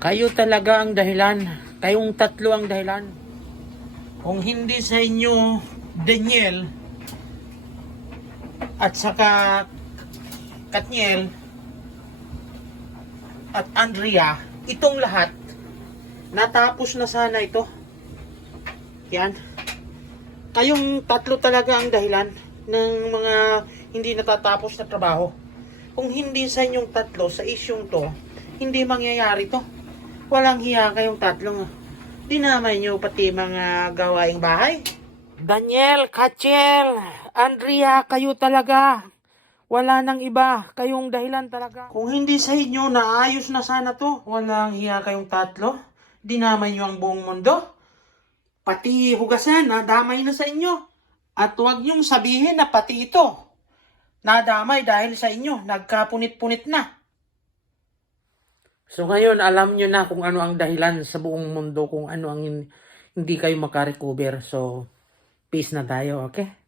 Kayo talaga ang dahilan. Kayong tatlo ang dahilan. Kung hindi sa inyo, Daniel, at saka Katniel, at Andrea, itong lahat, natapos na sana ito. Yan. Kayong tatlo talaga ang dahilan ng mga hindi natatapos na trabaho. Kung hindi sa inyong tatlo, sa isyong to, hindi mangyayari to. Walang hiya kayong tatlong. Dinamay nyo pati mga gawaing bahay. Daniel, Kachel, Andrea, kayo talaga. Wala nang iba. Kayong dahilan talaga. Kung hindi sa inyo, naayos na sana to. Walang hiya kayong tatlo. Dinamay nyo ang buong mundo. Pati hugasan, nadamay na sa inyo. At huwag niyong sabihin na pati ito. Nadamay dahil sa inyo. Nagkapunit-punit na. So ngayon, alam nyo na kung ano ang dahilan sa buong mundo, kung ano ang hin- hindi kayo makarecover. So, peace na tayo, okay?